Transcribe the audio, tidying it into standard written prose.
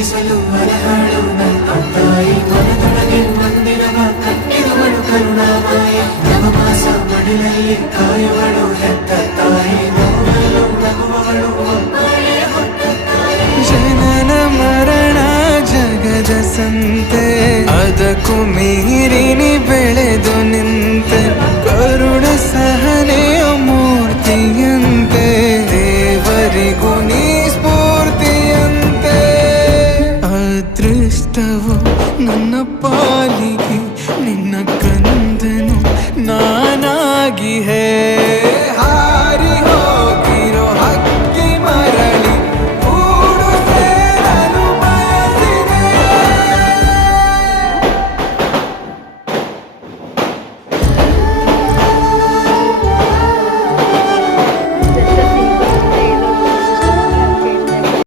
ರಚಿಸಲು ಮನಹಾಳು ನನ್ನ ತಾಯಿ ಮನದೊಳಗೆ ಮಂದಿರವ ಕಟ್ಟಿರುವಳು ಕರುಣಾಮಾಯಿ ನವಮಾಸ ಮಡಿಲಲ್ಲಿ ಕಾಯುವಳು ಹೆತ್ತ ತಾಯಿ ನೋವಲ್ಲೂ ನಗುವವಳು ಒಬ್ಬಳೇ ಹೊತ್ತ ತಾಯಿ ಜನನ ಮರಣ ಜಗದ ಸಂತೆ ಅದಕ್ಕೂ ಮೀರಿನಿ ಬೆಳೆದು ನಿಂತೆ ಕರುಣ ಸಹನೆಯ ಮೂರ್ತಿಯಂತೆ ದೇವರಿಗೂ ನೀ ಸ್ಫೂರ್ತಿಯಂತೆ ಅದೃಷ್ಟವು ನನ್ನ